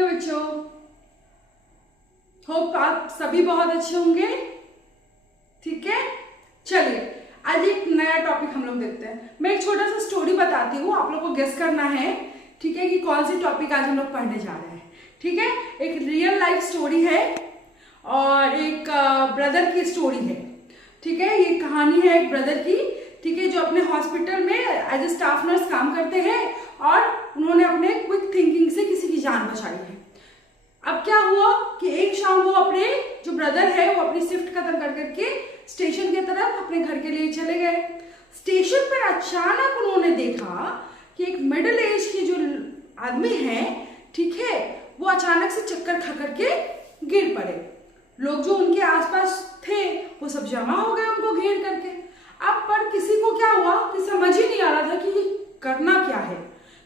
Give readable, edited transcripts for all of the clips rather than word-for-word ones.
होंगे बच्चों? होप आप सभी बहुत अच्छे होंगे। ठीक है, चलिए आज एक नया टॉपिक हम लोग देखते हैं। मैं एक छोटा सा स्टोरी बताती हूँ, आप लोग को गेस करना है, ठीक है, कि कौन सी टॉपिक आज हम लोग पढ़ने जा रहे हैं। ठीक है, एक रियल लाइफ स्टोरी है और एक ब्रदर की स्टोरी है। ठीक है, ये कहानी है एक ब्रदर की, ठीक है, जो अपने हॉस्पिटल में एज ए स्टाफ नर्स काम करते हैं और उन्होंने अपने क्विक थिंकिंग से किसी की जान बचाई है। अब क्या हुआ कि एक शाम वो अपने जो ब्रदर है वो अपनी शिफ्ट खत्म कर करके स्टेशन की तरफ अपने घर के लिए चले गए। स्टेशन पर अचानक उन्होंने देखा कि एक मिडिल एज की जो आदमी है, ठीक है, वो अचानक से चक्कर खा करके गिर पड़े। लोग जो उनके आसपास थे वो सब जमा हो गए उनको घेर करके। अब पर किसी को क्या हुआ कि समझ ही नहीं आ रहा था कि ये करना क्या है,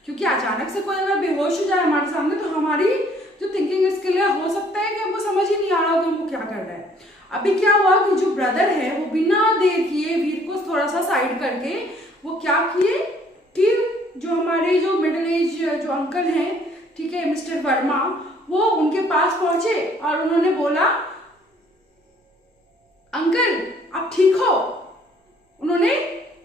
क्योंकि अचानक से कोई अगर बेहोश हो जाए हमारे सामने तो हमारी जो थिंकिंग स्किल है हो सकता है कि हमको समझ ही नहीं आ रहा हो कि हमको क्या करना है। अभी क्या हुआ कि जो ब्रदर है वो बिना देर किए वीर को थोड़ा सा साइड करके वो क्या किए कि जो हमारे जो मिडिल एज जो अंकल हैं, ठीक है, मिस्टर वर्मा, वो उनके पास पहुंचे और उन्होंने बोला, अंकल आप ठीक हो? उन्होंने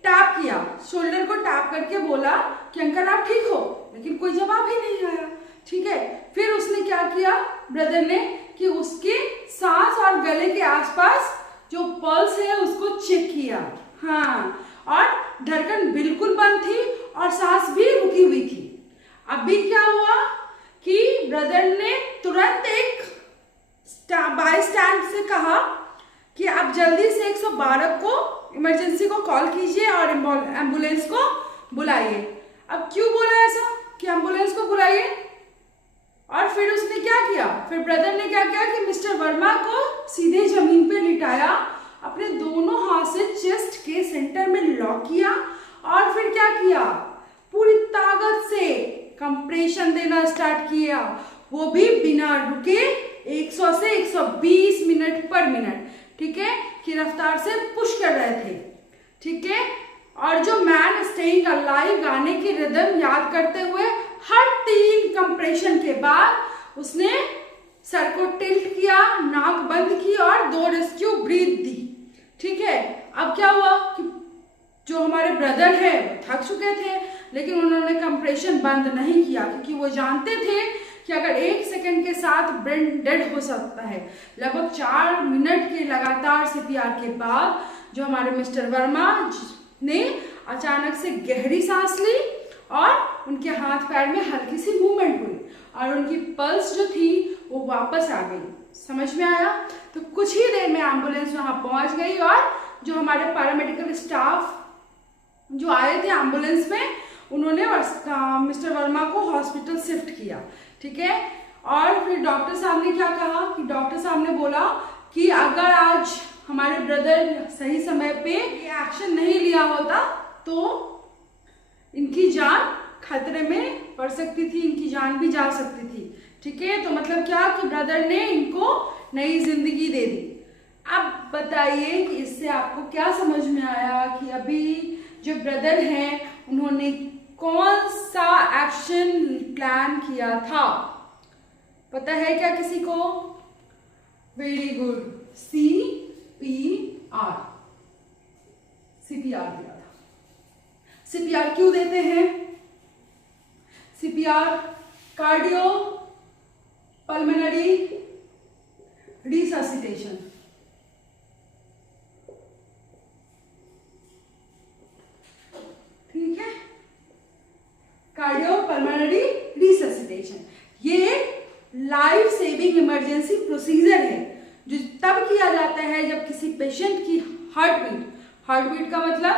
टैप किया, शोल्डर को टैप करके बोला कि अंकल आप ठीक हो, लेकिन कोई जवाब ही नहीं आया। ठीक है, फिर उसने क्या किया ब्रदर ने कि उसके सांस और गले के आसपास जो पल्स है उसको चेक किया। हाँ, और धड़कन बिल्कुल बंद थी और सांस भी रुकी हुई थी। अभी क्या हुआ कि ब्रदर ने तुरंत एक बाय स्टैंड से कहा कि आप जल्दी से 112 को इमरजेंसी को कॉल कीजिए और एम्बुलेंस को बुलाइए। अब क्यों बोला ऐसा कि एम्बुलेंस को बुलाइए? और फिर उसने क्या किया, फिर ब्रदर ने क्या किया कि मिस्टर वर्मा को सीधे जमीन पे लिटाया, अपने दोनों हाथ से चेस्ट के सेंटर में लॉक किया और फिर क्या किया, पूरी ताकत से कंप्रेशन देना स्टार्ट किया, वो भी बिना रुके 100 से 120 मिनट पर मिनट, ठीक है, की रफ्तार से पुश कर रहे थे। ठीक है, और जो मैन स्टेइंग अलाइव गाने की रिदम याद करते हुए हर 3 कंप्रेशन के बाद उसने सर को टिल्ट किया, नाक बंद की और 2 रेस्क्यू ब्रीथ दी। ठीक है, अब क्या हुआ कि जो हमारे ब्रदर है वो थक चुके थे, लेकिन उन्होंने कंप्रेशन बंद नहीं किया क्योंकि वो जानते थे कि अगर 1 सेकंड के साथ ब्रेन डेड हो सकता है। लगभग 4 मिनट के लगातार सीपीआर के बाद जो हमारे मिस्टर वर्मा ने अचानक से गहरी सांस ली और उनके हाथ पैर में हल्की सी मूवमेंट हुई और उनकी पल्स जो थी वो वापस आ गई। समझ में आया? तो कुछ ही देर में एम्बुलेंस वहां पहुंच गई और जो हमारे पैरामेडिकल स्टाफ जो आए थे एम्बुलेंस में, उन्होंने मिस्टर वर्मा को हॉस्पिटल शिफ्ट किया। ठीक है, और फिर डॉक्टर साहब ने क्या कहा कि डॉक्टर साहब ने बोला कि अगर आज हमारे ब्रदर सही समय पे एक्शन नहीं लिया होता तो इनकी जान खतरे में पड़ सकती थी, इनकी जान भी जा सकती थी। ठीक है, तो मतलब क्या कि ब्रदर ने इनको नई जिंदगी दे दी। अब बताइए कि इससे आपको क्या समझ में आया कि अभी जो ब्रदर हैं उन्होंने कौन सा एक्शन प्लान किया था? पता है क्या किसी को? वेरी गुड, CPR, CPR दिया था। CPR क्यों देते हैं? CPR cardio pulmonary resuscitation. ठीक है, कार्डियो पल्मोनरी रिससिटेशन ये लाइफ सेविंग इमरजेंसी प्रोसीजर है जो तब किया जाता है जब किसी पेशेंट की हार्ट बीट का मतलब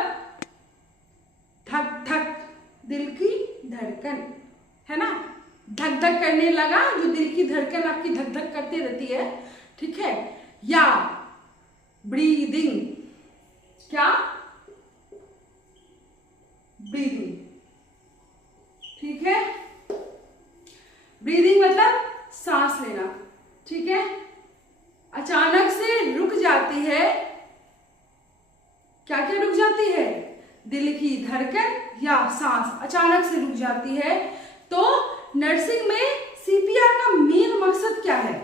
धक धक, दिल की धड़कन है ना, धक धक करने लगा, जो दिल की धड़कन आपकी धक धक करती रहती है, ठीक है, या ब्रीदिंग, क्या ब्रीदिंग, ठीक है, ब्रीदिंग मतलब सांस लेना। ठीक है, अचानक से रुक जाती है, क्या क्या रुक जाती है? दिल की धड़कन या सांस अचानक से रुक जाती है, तो नर्सिंग में सीपीआर का मेन मकसद क्या है?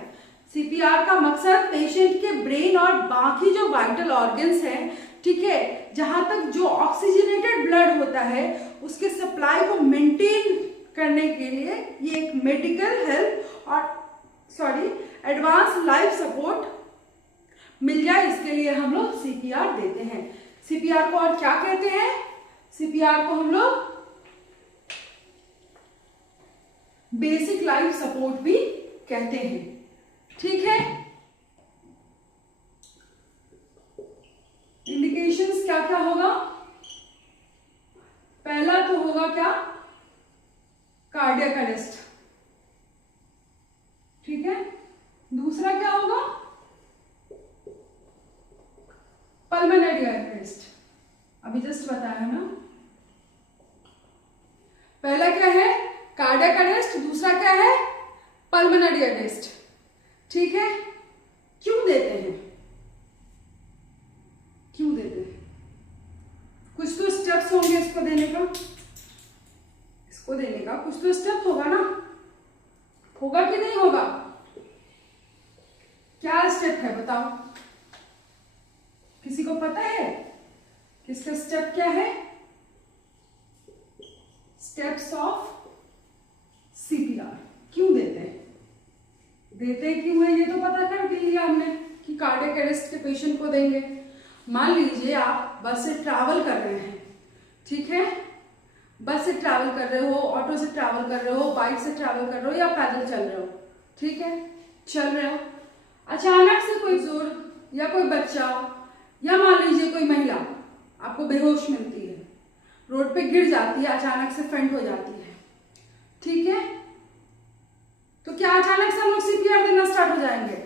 सीपीआर का मकसद पेशेंट के ब्रेन और बाकी जो वाइटल ऑर्गन्स हैं, ठीक है, जहां तक जो ऑक्सीजनेटेड ब्लड होता है उसके सप्लाई को मेंटेन करने के लिए ये एक मेडिकल हेल्थ और एडवांस लाइफ सपोर्ट मिल जाए, इसके लिए हम लोग सीपीआर देते हैं। सीपीआर को और क्या कहते हैं? सीपीआर को हम लोग बेसिक लाइफ सपोर्ट भी कहते हैं, ठीक है। इंडिकेशंस क्या क्या होगा? पहला तो होगा क्या? कार्डियक अरेस्ट, ठीक है। दूसरा क्या होगा? पल्मोनरी अरेस्ट, अभी जस्ट बताया ना। पहला क्या है? Cardiac arrest. दूसरा क्या है? पल्मोनरी अरेस्ट, ठीक है। क्यों देते हैं? क्यों देते हैं? कुछ तो स्टेप्स होंगे इसको देने का, इसको देने का कुछ तो स्टेप होगा ना, होगा कि नहीं होगा? क्या स्टेप है बताओ, किसी को पता है किसका स्टेप क्या है? Steps of CPR. क्यों देते हैं? देते क्यों है ये तो पता कर लिया हमने कि कार्डियक अरेस्ट के पेशेंट को देंगे। मान लीजिए आप बस से ट्रैवल कर रहे हैं, ठीक है, बस से ट्रैवल कर रहे हो, ऑटो से ट्रैवल कर रहे हो, बाइक से ट्रैवल कर रहे हो या पैदल चल रहे हो, ठीक है, चल रहे हो, अचानक से कोई बुजुर्ग या कोई बच्चा या मान लीजिए कोई महिला आपको बेहोश मिलती है, रोड पे गिर जाती है, अचानक से फेंट हो जाती है, ठीक है, तो क्या अचानक से हम लोग सीपीआर देना स्टार्ट हो जाएंगे?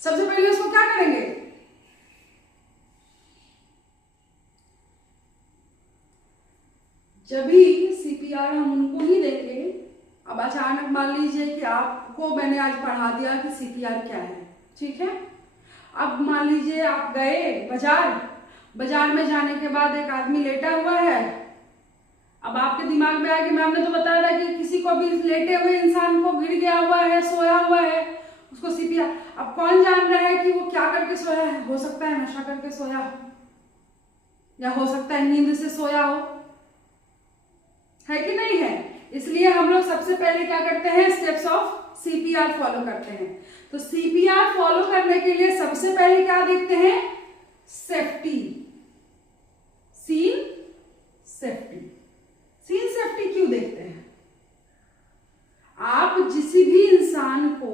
सबसे पहले उसको क्या करेंगे? जब भी सीपीआर हम उनको ही देंगे। अब अचानक मान लीजिए कि आपको मैंने आज पढ़ा दिया कि सीपीआर क्या है, ठीक है। अब मान लीजिए आप गए बाजार में जाने के बाद एक आदमी लेटा हुआ है। अब आपके दिमाग में आया कि मैम ने तो बताया था कि किसी को भी लेटे हुए इंसान को गिर गया हुआ है, सोया हुआ है, उसको सीपीआर। अब कौन जान रहा है कि वो क्या करके सोया है? हो सकता है नशा करके सोया हो, या हो सकता है नींद से सोया हो, है कि नहीं है? इसलिए हम लोग सबसे पहले क्या करते हैं? स्टेप्स ऑफ सीपीआर फॉलो करते हैं। तो सीपीआर फॉलो करने के लिए सबसे पहले क्या देखते हैं? Safety, scene safety. Scene safety क्यों देखते हैं? आप किसी भी इंसान को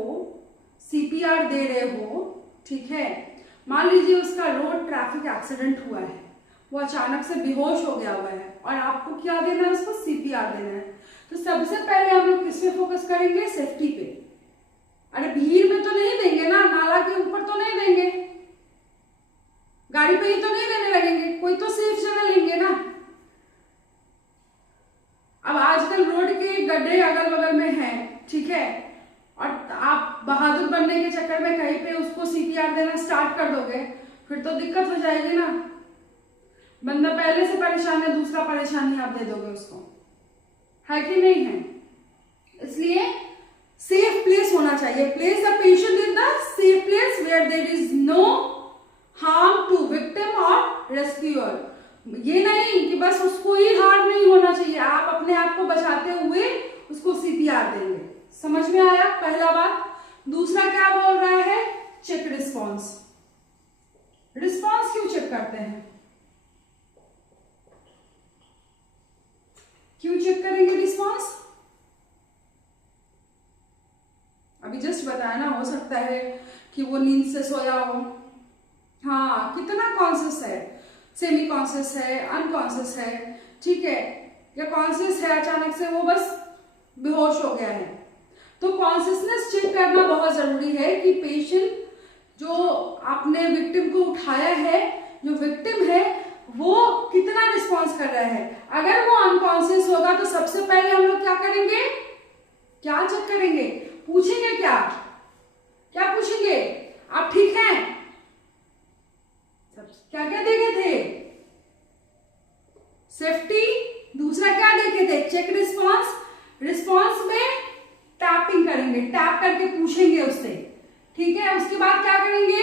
सीपीआर दे रहे हो, ठीक है, मान लीजिए उसका रोड ट्रैफिक एक्सीडेंट हुआ है, वो अचानक से बेहोश हो गया हुआ है और आपको क्या देना है? उसको सीपीआर देना है। तो सबसे पहले हम लोग किस पे फोकस करेंगे? सेफ्टी पे। अरे भीड़ में तो नहीं देंगे ना, नाला के ऊपर तो नहीं देंगे, गाड़ी पे ही तो नहीं देने लगेंगे, कोई तो सेफ जगह लेंगे ना। अब आजकल रोड के गड्ढे अगल बगल में हैं, ठीक है, और आप बहादुर बनने के चक्कर में कहीं पे उसको सीपीआर देना स्टार्ट कर दोगे, फिर तो दिक्कत हो जाएगी ना। बंदा पहले से परेशान है, दूसरा परेशानी आप दे दोगे उसको, है कि नहीं है? इसलिए सेफ प्लेस होना चाहिए। Place the patient in the safe place where there is no harm to victim और रेस्क्यूअर। ये नहीं कि बस उसको ही हार्म नहीं होना चाहिए, आप अपने आप को बचाते हुए उसको सीपीआर देंगे। समझ में आया पहला बात? दूसरा क्या बोल रहा है? Check response. रिस्पॉन्स क्यों चेक करते हैं? क्यों चेक करेंगे रिस्पॉन्स? अभी जस्ट बताया ना, हो सकता है कि वो नींद से सोया हो, हाँ, कितना कॉन्शियस है, सेमी कॉन्शियस है, अनकॉन्शियस है, ठीक है, या कॉन्शियस है, अचानक से वो बस बेहोश हो गया है। तो कॉन्शियसनेस चेक करना बहुत जरूरी है कि पेशेंट जो आपने विक्टिम को उठाया है, जो विक्टिम है वो कितना रिस्पॉन्स कर रहा है। अगर वो अनकॉन्शियस होगा तो सबसे पहले हम लोग क्या करेंगे? क्या चेक करेंगे? पूछेंगे क्या? क्या पूछेंगे? आप ठीक हैं? क्या क्या देखे थे? सेफ्टी। दूसरा क्या देखे सीखे थे, चेक रिस्पॉन्स। रिस्पॉन्स में टैपिंग करेंगे, टैप करके पूछेंगे उससे, ठीक है। उसके बाद क्या करेंगे,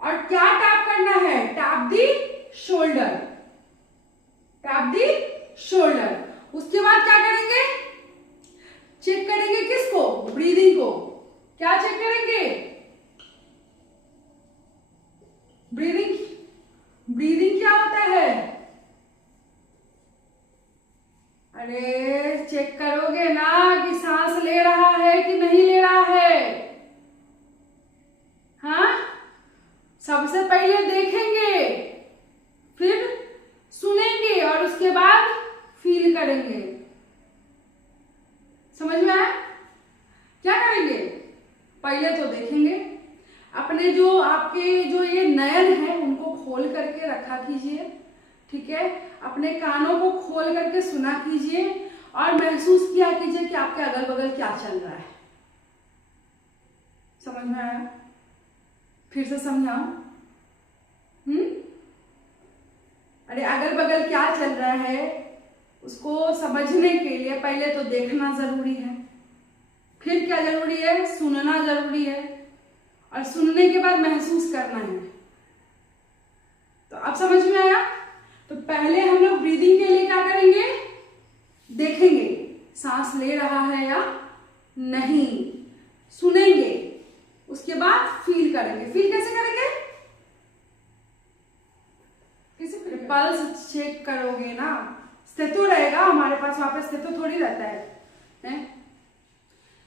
और क्या टैप करना है, टैप दी शोल्डर, टैप दी शोल्डर। उसके बाद क्या करेंगे, चेक करेंगे किसको, ब्रीदिंग को। क्या चेक करेंगे, ब्रीदिंग। ब्रीदिंग क्या होता है, अरे चेक करोगे ना कि सांस ले रहा है कि नहीं ले रहा है। हाँ, सबसे पहले देखेंगे, फिर सुनेंगे और उसके बाद फील करेंगे। समझ में आया, क्या करेंगे, पहले तो देखेंगे, अपने जो आपके जो ये नयन है उनको खोल करके रखा कीजिए, ठीक है। अपने कानों को खोल करके सुना कीजिए और महसूस किया कीजिए कि आपके अगल बगल क्या चल रहा है। समझ में आया, फिर से समझाऊं? अरे अगल बगल क्या चल रहा है उसको समझने के लिए पहले तो देखना जरूरी है, फिर क्या जरूरी है, सुनना जरूरी है, और सुनने के बाद महसूस करना है। तो अब समझ में आया। तो पहले हम लोग ब्रीदिंग के लिए क्या करेंगे, देखेंगे सांस ले रहा है या नहीं, सुनेंगे, उसके बाद फील करेंगे। फील कैसे करेंगे, कैसे करेंगे, पल्स चेक करोगे ना, स्टेथो रहेगा हमारे पास, वहां पे स्टेथो थोड़ी रहता है?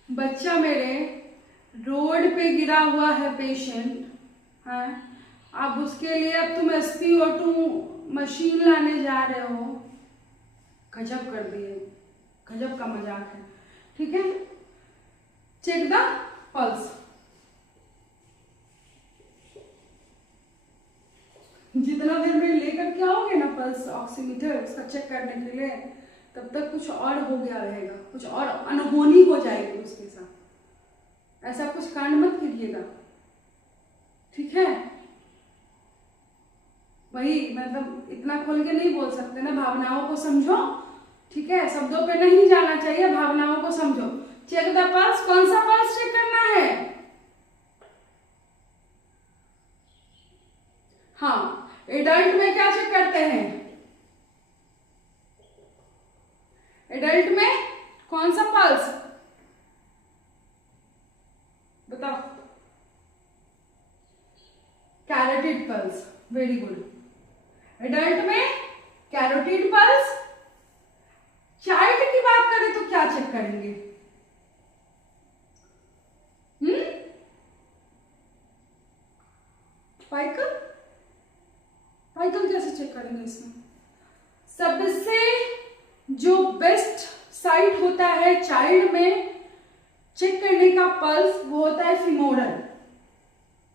बच्चा मेरे रोड पे गिरा हुआ है पेशेंट, हाँ, अब उसके लिए अब तुम SpO2 मशीन लाने जा रहे हो, गजब कर दिए, गजब का मजाक है, ठीक है। चेक द पल्स, जितना देर में लेकर के आओगे ना पल्स ऑक्सीमीटर उसका चेक करने के लिए, तब तक कुछ और हो गया रहेगा, कुछ और अनहोनी हो जाएगी उसके साथ। ऐसा कुछ कांड मत कीजिएगा, ठीक है। वही मतलब इतना खोल के नहीं बोल सकते ना, भावनाओं को समझो, ठीक है, शब्दों पे नहीं जाना चाहिए, भावनाओं को समझो। चेक द पल्स, कौन सा पल्स चेक करना है, हाँ, एडल्ट में क्या चेक करते हैं, एडल्ट में कौन सा पल्स बताओ, carotid pulse, very good. Adult में कैरोटिड पल्स। चाइल्ड की बात करें तो क्या चेक करेंगे, पाइकल, पाइकल कैसे चेक करेंगे इसमें, सबसे जो बेस्ट साइट होता है चाइल्ड में चेक करने का पल्स वो होता है फीमोरल,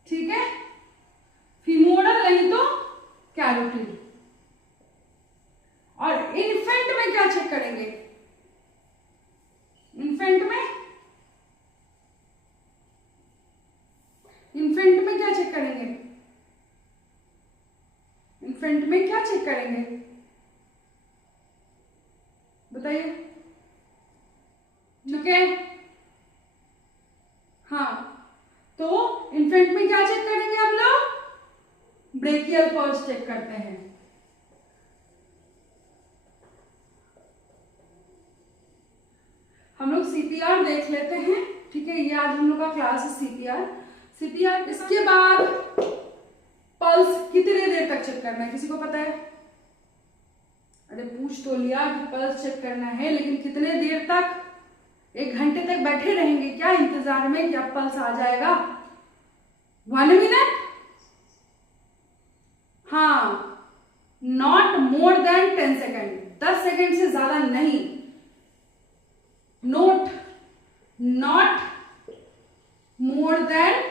ठीक है, फीमोरल नहीं तो कैरोटिड। और इन्फेंट में क्या चेक करेंगे, इन्फेंट में, इन्फेंट में क्या चेक करेंगे, इन्फेंट में क्या चेक करेंगे बताइए, ठीक है, हाँ, तो इन्फेंट में क्या चेक करेंगे हम लोग, ब्रेकियल पल्स चेक करते हैं। हम लोग CPR देख लेते हैं, ठीक है, ये आज हम लोग का क्लास है CPR। CPR इसके बाद पल्स कितने देर तक चेक करना है, किसी को पता है? अरे पूछ तो लिया कि पल्स चेक करना है, लेकिन कितने देर तक, 1 घंटे तक बैठे रहेंगे क्या इंतजार में कि अब पल्स आ जाएगा? 1 मिनट, हाँ, not more than 10 second, 10 second से ज्यादा नहीं। नोट, नॉट मोर देन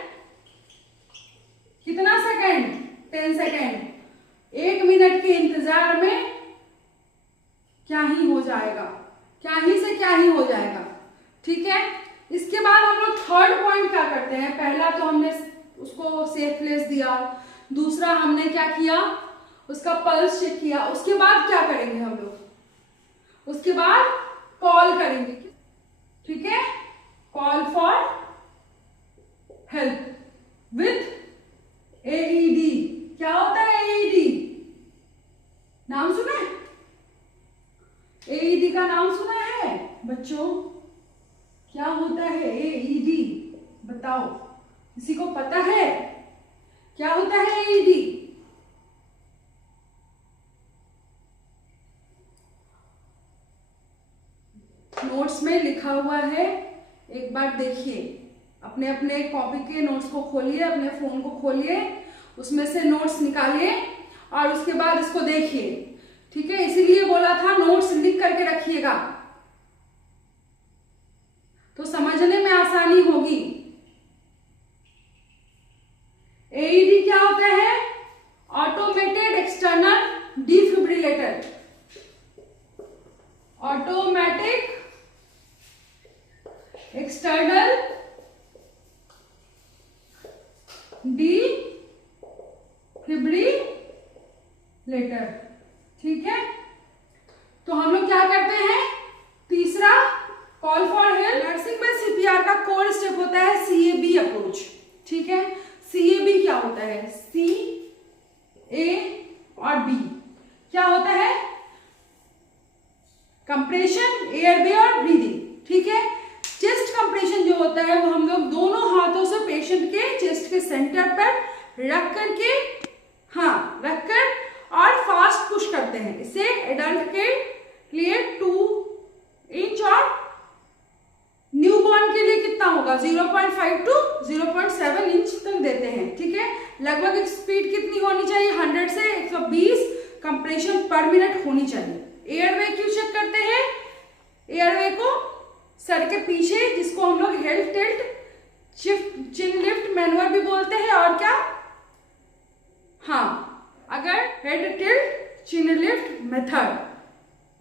कितना सेकेंड, 10 सेकेंड। 1 मिनट के इंतजार में क्या ही हो जाएगा, क्या ही से क्या ही हो जाएगा, ठीक है। इसके बाद हम लोग थर्ड पॉइंट क्या करते हैं, पहला तो हमने उसको सेफ प्लेस दिया, दूसरा हमने क्या किया, उसका पल्स चेक किया, उसके बाद क्या करेंगे हम लोग, उसके बाद कॉल करेंगे, ठीक है, call for help with AED. क्या होता है एईडी? नाम सुना है? एईडी का नाम सुना है बच्चों? क्या होता है एईडी? बताओ, किसी को पता है क्या होता है एईडी? नोट्स में लिखा हुआ है, एक बार देखिए, अपने अपने कॉपी के नोट्स को खोलिए, अपने फोन को खोलिए, उसमें से नोट्स निकालिए और उसके बाद इसको देखिए, ठीक है। इसीलिए बोला था नोट्स लिख करके रखिएगा तो समझने में आसानी होगी। एईडी क्या होता है? Automated external defibrillator. Automatic external defibrillator, ठीक है। तो हम लोग क्या करते हैं? तीसरा, कॉल फॉर हेल्प। नर्सिंग में सीपीआर का कोर स्टेप होता है सीएबी अप्रोच, ठीक है। सीएबी क्या होता है? सी, ए और बी क्या होता है? कंप्रेशन, एयरवे और ब्रीदिंग, ठीक है। चेस्ट कंप्रेशन जो होता है वो हम लोग दोनों हाथों से पेशेंट के चेस्ट के सेंटर पर रख करके, हाँ, रखकर और फास्ट पुश करते हैं। इसे एडल्ट के लिए 2 इंच और न्यूबॉर्न के लिए कितना होगा? 0.5 टू 0.7 इंच तक देते हैं, ठीक है। लगभग स्पीड कितनी होनी चाहिए? 100 से 120 कंप्रेशन पर मिनट होनी चाहिए। एयरवे क्यों चेक करते हैं? एयरवे को सर के पीछे, जिसको हम लोग हेड टिल्ट चिन लिफ्ट मैनुअल भी बोलते हैं, और क्या, हाँ, अगर हेड टिल्ट चिन लिफ्ट मेथड,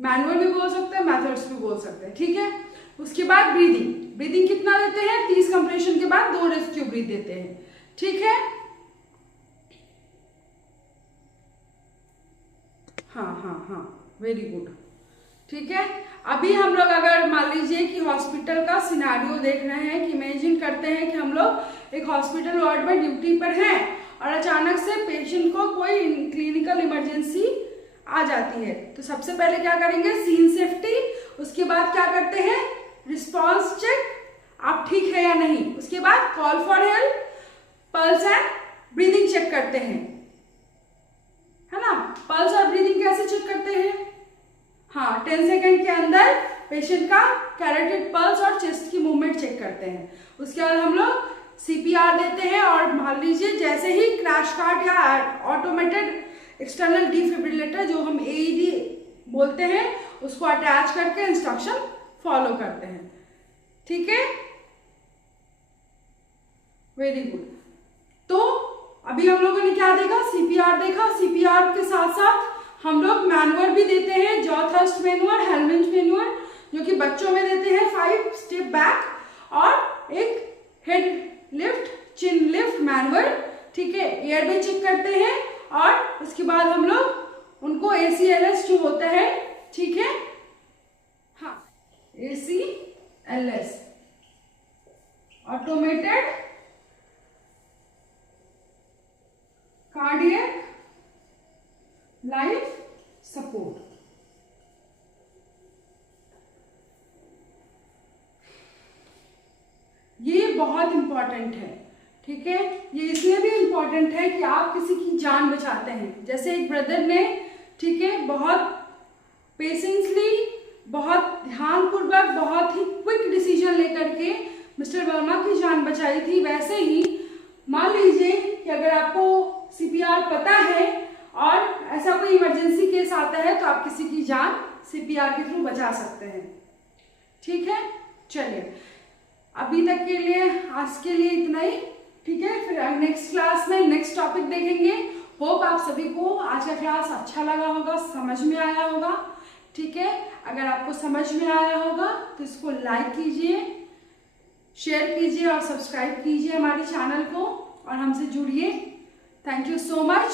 मैनुअल भी बोल सकते हैं, मेथड्स भी बोल सकते हैं, ठीक है। उसके बाद ब्रीदिंग, ब्रीदिंग कितना देते हैं? 30 कंप्रेशन के बाद 2 रेस्क्यू ब्रीथ देते हैं, ठीक है। हाँ, वेरी गुड, ठीक है। अभी हम लोग अगर मान लीजिए कि हॉस्पिटल का सिनेरियो देख रहे हैं, कि इमेजिन करते हैं कि हम लोग एक हॉस्पिटल वार्ड में ड्यूटी पर हैं और अचानक से पेशेंट को कोई क्लिनिकल इमरजेंसी आ जाती है, तो सबसे पहले क्या करेंगे? Scene safety. उसके बाद क्या करते हैं? रिस्पॉन्स चेक, आप ठीक है या नहीं। उसके बाद call for help, pulse and breathing check करते हैं, है ना। पल्स और ब्रीदिंग कैसे चेक करते हैं? हाँ, 10 सेकेंड के अंदर पेशेंट का कैरोटिड पल्स और चेस्ट की मूवमेंट चेक करते हैं। उसके बाद हम लोग सीपीआर देते हैं और मान लीजिए जैसे ही क्रैश कार्ड या ऑटोमेटेड एक्सटर्नल डिफिब्रिलेटर, जो हम एईडी बोलते हैं, उसको अटैच करके इंस्ट्रक्शन फॉलो करते हैं, ठीक है। Very good. तो अभी हम लोगों ने क्या देखा? सीपीआर देखा। सीपीआर के साथ साथ हम लोग मैनुअल भी देते हैं, jaw thrust manual, helmet manual, जो कि बच्चों में देते हैं 5 स्टेप बैक, और एक हेड लिफ्ट चिन लिफ्ट मैनुअल, ठीक है। एयरवे चेक करते हैं और उसके बाद हम लोग उनको ACLS जो होता है, ठीक है, हाँ, ACLS automated cardiac life support, ये बहुत इंपॉर्टेंट है, ठीक है। ये इसलिए भी इंपॉर्टेंट है कि आप किसी की जान बचाते हैं। जैसे एक ब्रदर ने, ठीक है, बहुत पेशेंसली, बहुत ध्यानपूर्वक, बहुत ही क्विक डिसीजन लेकर के मिस्टर वर्मा की जान बचाई थी, वैसे ही मान लीजिए कि अगर आपको सीपीआर पता है और ऐसा कोई इमरजेंसी केस आता है, तो आप किसी की जान सीपीआर के थ्रू बचा सकते हैं, ठीक है। चलिए, अभी तक के लिए, आज के लिए इतना ही, ठीक है। फिर नेक्स्ट क्लास में नेक्स्ट टॉपिक देखेंगे। होप आप सभी को आज का क्लास अच्छा लगा होगा, समझ में आया होगा, ठीक है। अगर आपको समझ में आया होगा तो इसको लाइक कीजिए, शेयर कीजिए और सब्सक्राइब कीजिए हमारे चैनल को, और हमसे जुड़िए। Thank you so much.